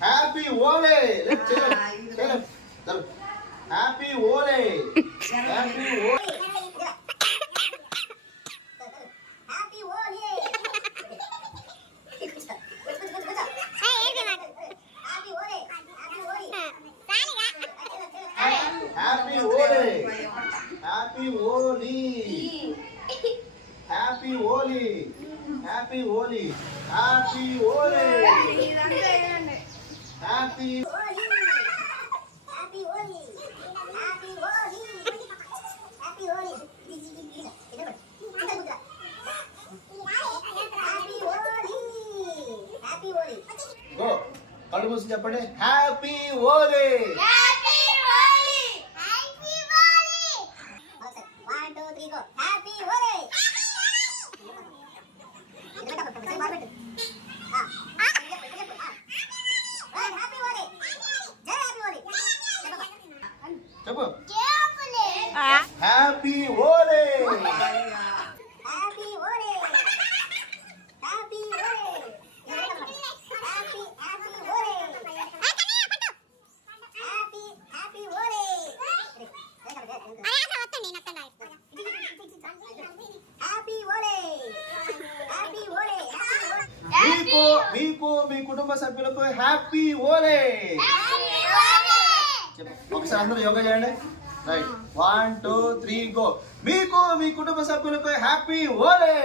happy ఓలే happy ఓలే happy ఓలే హ్యాపీ ఓలే హ్యాపీ ఓలీ హ్యాపీ ఓలీ హ్యాపీ ఓలీ హ్యాపీ ఓలే హ్యాపీ గో కళ్ళు మూసి చెప్పండి హ్యాపీ ఓలే చెప్పు హ్యాపీ ఓలే మీకు మీకు మీ కుటుంబ సభ్యులకు హ్యాపీ ఓలే ఒకసారి అందరూ యోగా చేయండి రైట్ 1 2 3 గో మీకు మీ కుటుంబ సభ్యులకు హ్యాపీ ఓలే